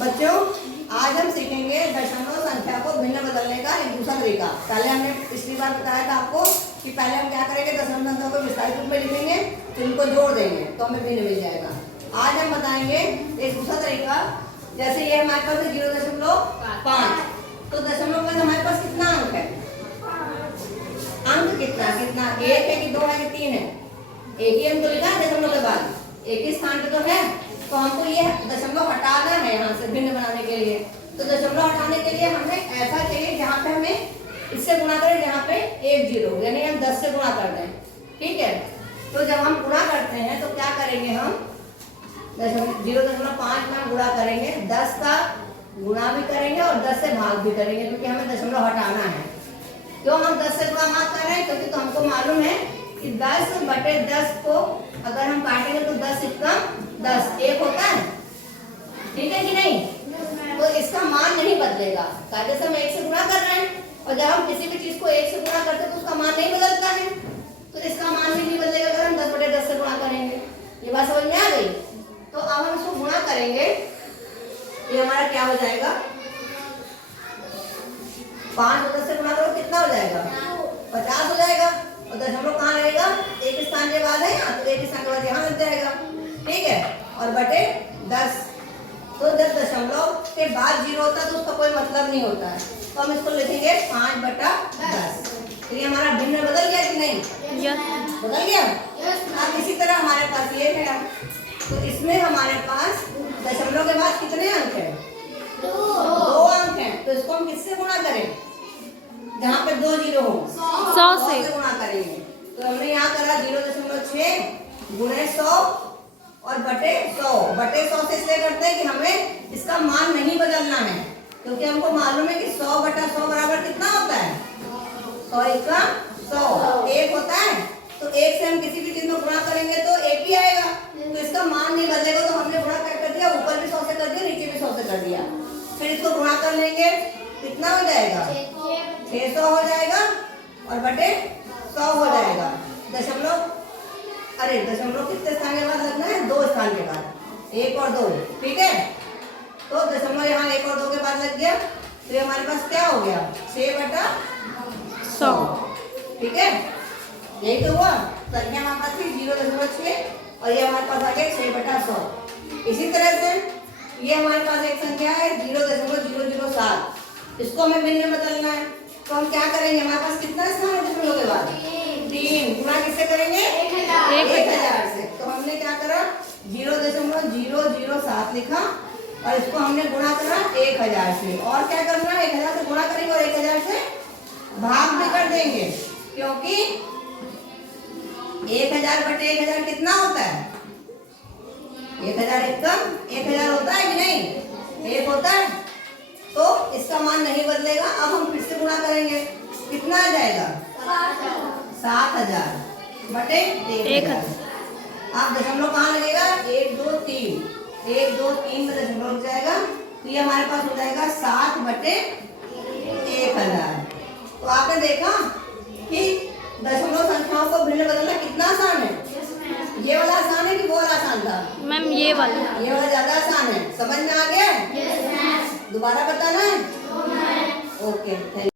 बच्चों आज हम सीखेंगे दशमलव संख्या को भिन्न बदलने का एक दूसरा तरीका। पहले हमने पिछली बार बताया था आपको कि पहले हम क्या करेंगे, दशमलव संख्या को विस्तारित रूप में लिखेंगे, फिर उनको जोड़ देंगे तो हमें भिन्न मिल जाएगा। आज हम बताएंगे एक दूसरा तरीका। जैसे ये हमारे पास है 0.5, तो दशमलव में हमारे पास कितना अंक है? अंक कितना कितना, एक है कि दो है कि तीन है? एक ही अंक तो लिखा है दशमलव के बाद, एक ही स्थान पे तो है। तो हमको ये दशमलव हटाना है यहाँ से भिन्न बनाने के लिए। तो दशमलव हटाने के लिए हमें ऐसा चाहिए जहाँ पे हमें इससे गुणा करें, जहाँ पे 1 0 यानी हम 10 से गुणा कर दें। ठीक है, तो जब हम गुणा करते हैं तो क्या करेंगे, हम 0.5 में गुणा करेंगे, 10 का गुणा भी करेंगे और 10 से भाग भी करेंगे, क्योंकि हमें दशमलव हटाना है। क्यों हम 10 से गुणा भाग कर रहे हैं? क्योंकि तो हमको मालूम है कि 10/10 को अगर हम काटेंगे तो 10 × 10 1 होता है। ठीक है कि नहीं? तो इसका मान नहीं बदलेगा। काटे से हम 1 से गुणा कर रहे हैं, और जब हम किसी भी चीज को 1 से गुणा करते हैं तो उसका मान नहीं बदलता है, तो इसका मान भी नहीं बदलेगा अगर हम 10/10 से गुणा करेंगे। ये बात समझ में आ गई? तो अब हम इसको गुणा करेंगे, ये हमारा क्या हो जाएगा, 5 को 10 से गुणा करो कितना हो जाएगा, 50 हो जाएगा। और दशमलव कहाँ रहेगा? एक स्थान के बाद है यहाँ, तो एक स्थान के बाद यहाँ लग जाएगा। ठीक है, और बटे 10। तो जब दशमलव के बाद 0 होता है तो उसका कोई मतलब नहीं होता है, तो हम इसको लिखेंगे 5/10। तो ये हमारा भिन्न बदल गया कि नहीं? बदल गया। अब इसी तरह हमारे पास ये है, तो इसमें हमारे पास दशमलव के बाद कितने अंक है? 2 अंक हैं। तो इसको हम किससे गुणा करें? जहाँ पे 2 0 हो, 100 से गुणा करेंगे। तो हमने यहाँ करा 0.6 गुणे 100 और बटे 100। बटे 100 से इसलिए करते हैं कि हमें इसका मान नहीं बदलना है, क्योंकि हमको मालूम है कि 100/100 बराबर कितना होता है? 100 × 100 1 होता है। तो 1 से हम किसी भी चीज में गुणा करेंगे तो 1 ही आएगा, तो इसका मान नहीं बदलेगा। तो हमने गुणा कर दिया, ऊपर भी 100 से कर दिया, नीचे भी 100 से कर दिया। फिर इसको गुणा कर लेंगे, कितना हो जाएगा? 600 हो जाएगा और बटे 100 हो जाएगा। दशमलव दशमलव कितने स्थान के बाद लगना है? 2 स्थान के बाद, 1 और 2। ठीक है, तो दशमलव यहाँ 1 और 2 के बाद लग गया, तो ये हमारे पास क्या हो गया? 6/100। ठीक है, यही तो हुआ। संख्या हमारे पास थी 0.6 और ये हमारे पास आ गया 6/100। इसी तरह से ये हमारे पास एक संख्या है 0.007, इसको हमें भिन्न बदलना है। तो हम क्या करेंगे, हमारे पास कितना स्थान है दशमलव के बाद? 3। गुणा किससे करेंगे? 1000 से। तो हमने क्या करा, 0.007 लिखा और इसको हमने गुणा करा 1000 से। और क्या करना है, 1000 से गुणा करेंगे और 1000 से भाग भी कर देंगे, क्योंकि 1000/1000 कितना होता है? 1000 एकदम 1000 होता है कि नहीं? 1 होता है। तो इसका मान नहीं बदलेगा। अब हम फिर से गुणा करेंगे, कितना आ जाएगा? 7000/1000। आप दशमलव कहाँ लगेगा? 1 2 3 1 2 3 में दशमलव लग जाएगा, तो ये हमारे पास हो जाएगा 7/1000। तो आपने देखा कि दशमलव संख्याओं को भिन्न बदलना कितना आसान है। ये वाला आसान है कि वो वाला आसान था? मैम ये वाला ज्यादा आसान है। समझ में आ गया? दोबारा बताना है? Okay, thank you.